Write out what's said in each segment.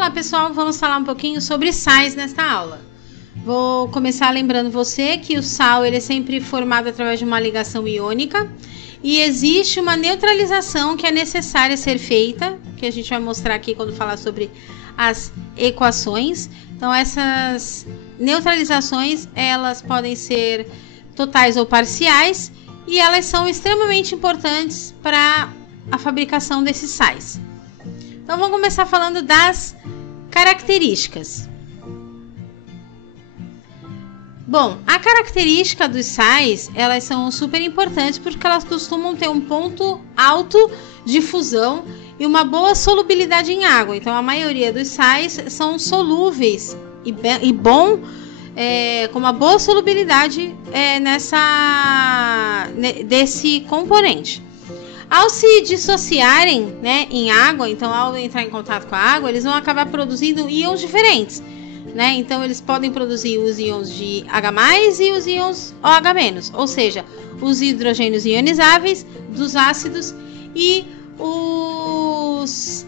Olá pessoal, vamos falar um pouquinho sobre sais nesta aula. Vou começar lembrando você que o sal ele é sempre formado através de uma ligação iônica e existe uma neutralização que é necessária ser feita, que a gente vai mostrar aqui quando falar sobre as equações. Então essas neutralizações elas podem ser totais ou parciais e elas são extremamente importantes para a fabricação desses sais. Então vamos começar falando das características. Bom, a característica dos sais, elas são super importantes porque elas costumam ter um ponto alto de fusão e uma boa solubilidade em água. Então a maioria dos sais são solúveis com uma boa solubilidade desse componente. Ao se dissociarem, né, em água, então ao entrar em contato com a água, eles vão acabar produzindo íons diferentes, né? Então eles podem produzir os íons de H+ e os íons OH-, ou seja, os hidrogênios ionizáveis dos ácidos e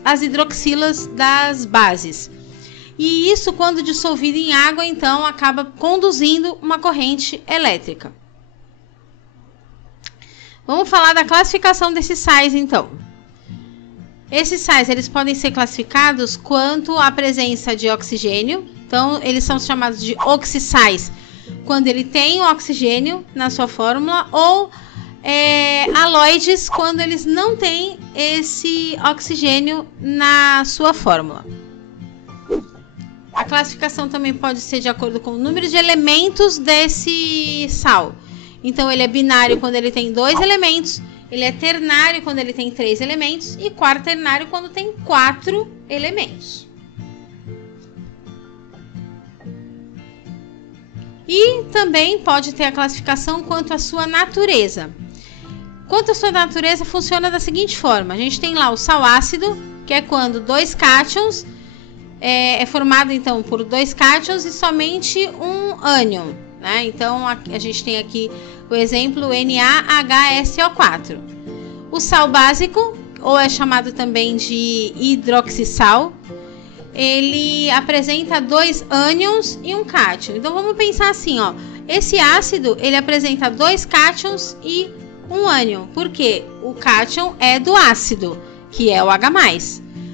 as hidroxilas das bases. E isso, quando dissolvido em água, então acaba conduzindo uma corrente elétrica. Vamos falar da classificação desses sais, então. Esses sais, eles podem ser classificados quanto à presença de oxigênio. Então, eles são chamados de oxissais quando ele tem o oxigênio na sua fórmula, ou haloides quando eles não têm esse oxigênio na sua fórmula. A classificação também pode ser de acordo com o número de elementos desse sal. Então, ele é binário quando ele tem 2 elementos, ele é ternário quando ele tem 3 elementos e quaternário quando tem 4 elementos. E também pode ter a classificação quanto à sua natureza. Quanto à sua natureza, funciona da seguinte forma. A gente tem lá o sal ácido, que é quando 2 cátions, é formado então por 2 cátions e somente um ânion. Né? Então, a gente tem aqui o exemplo NaHSO4. O sal básico, ou é chamado também de hidroxissal, ele apresenta 2 ânions e um cátion. Então, vamos pensar assim, ó. Esse ácido, ele apresenta 2 cátions e um ânion. Por quê? O cátion é do ácido, que é o H+.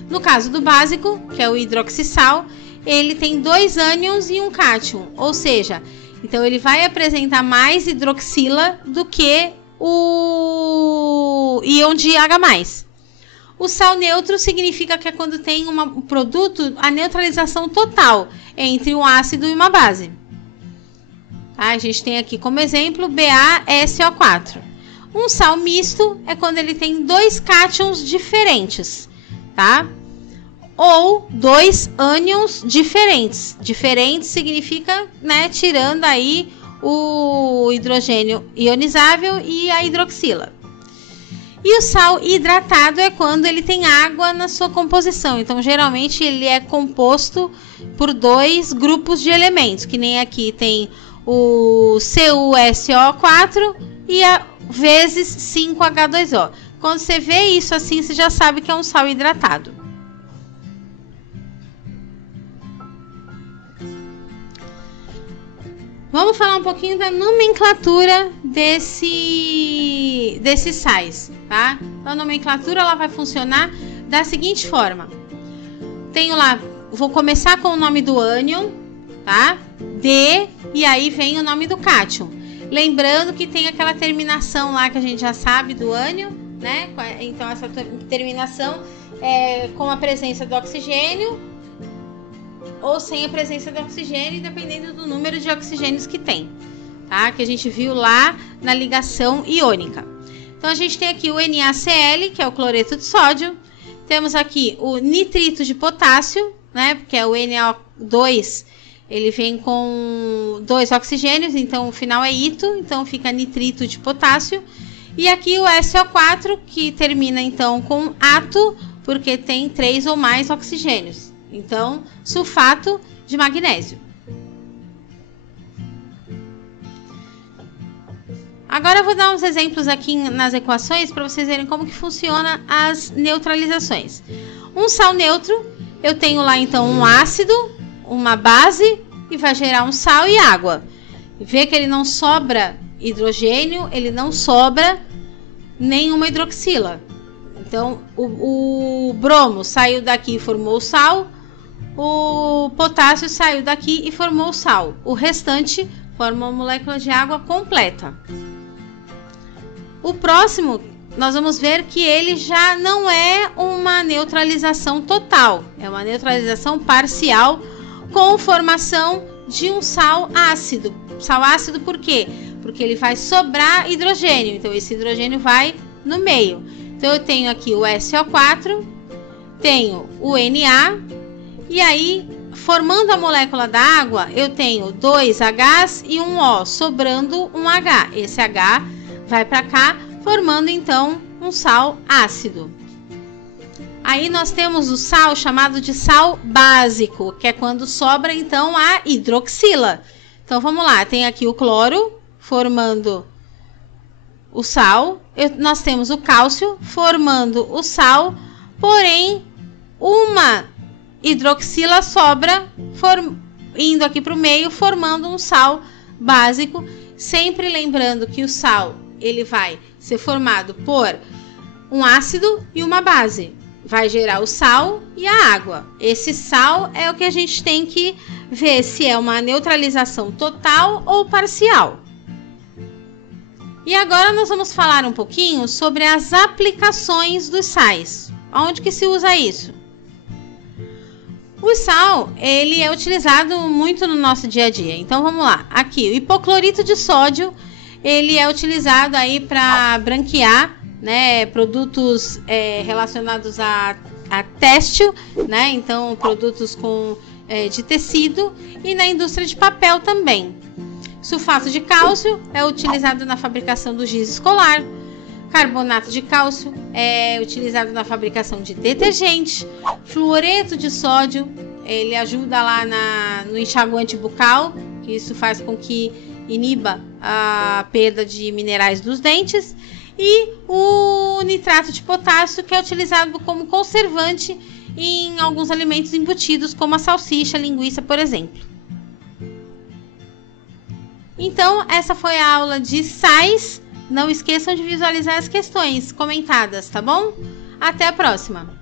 No caso do básico, que é o hidroxissal, ele tem 2 ânions e um cátion, ou seja, então ele vai apresentar mais hidroxila do que o íon de H+. O sal neutro significa que é quando tem um produto, a neutralização total entre um ácido e uma base. Tá? A gente tem aqui como exemplo BaSO4. Um sal misto é quando ele tem 2 cátions diferentes, tá? Ou 2 ânions diferentes. Diferentes significa, né, tirando aí o hidrogênio ionizável e a hidroxila. E o sal hidratado é quando ele tem água na sua composição. Então, geralmente, ele é composto por 2 grupos de elementos, que nem aqui tem o CuSO4 e vezes 5H2O. Quando você vê isso assim, você já sabe que é um sal hidratado. Vamos falar um pouquinho da nomenclatura desses sais, tá? Então, a nomenclatura ela vai funcionar da seguinte forma. Tenho lá, vou começar com o nome do ânion, tá? D, e aí vem o nome do cátion. Lembrando que tem aquela terminação lá que a gente já sabe do ânion, né? Então, essa terminação é com a presença do oxigênio ou sem a presença do oxigênio, dependendo do número de oxigênios que tem, tá? Que a gente viu lá na ligação iônica. Então, a gente tem aqui o NaCl, que é o cloreto de sódio. Temos aqui o nitrito de potássio, né? Porque é o NO2, ele vem com 2 oxigênios, então o final é ito, então fica nitrito de potássio. E aqui o SO4, que termina então com ato, porque tem 3 ou mais oxigênios. Então, sulfato de magnésio. Agora eu vou dar uns exemplos aqui nas equações para vocês verem como que funciona as neutralizações. Um sal neutro eu tenho lá então um ácido, uma base e vai gerar um sal e água. Vê que ele não sobra hidrogênio, ele não sobra nenhuma hidroxila. Então o bromo saiu daqui e formou o sal, o potássio saiu daqui e formou o sal. O restante forma uma molécula de água completa. O próximo, nós vamos ver que ele já não é uma neutralização total, é uma neutralização parcial com formação de um sal ácido. Sal ácido por quê? Porque ele vai sobrar hidrogênio, então esse hidrogênio vai no meio. Então eu tenho aqui o SO4, tenho o Na, e aí formando a molécula da água eu tenho 2 Hs e um O, sobrando um H. Esse H vai para cá, formando então um sal ácido. Aí nós temos o sal chamado de sal básico, que é quando sobra então a hidroxila. Então vamos lá, tem aqui o cloro formando o sal, nós temos o cálcio formando o sal, porém uma hidroxila sobra indo aqui para o meio, formando um sal básico, sempre lembrando que o sal ele vai ser formado por um ácido e uma base. Vai gerar o sal e a água. Esse sal é o que a gente tem que ver se é uma neutralização total ou parcial. E agora nós vamos falar um pouquinho sobre as aplicações dos sais. Onde que se usa isso? O sal, ele é utilizado muito no nosso dia a dia. Então vamos lá. Aqui, o hipoclorito de sódio, ele é utilizado aí para branquear, né, produtos relacionados a têxtil, né, então produtos de tecido, e na indústria de papel também. Sulfato de cálcio é utilizado na fabricação do giz escolar. Carbonato de cálcio é utilizado na fabricação de detergente. Fluoreto de sódio, ele ajuda lá no enxaguante bucal, que isso faz com que iniba a perda de minerais dos dentes. E o nitrato de potássio, que é utilizado como conservante em alguns alimentos embutidos, como a salsicha, a linguiça, por exemplo. Então, essa foi a aula de sais. Não esqueçam de visualizar as questões comentadas, tá bom? Até a próxima!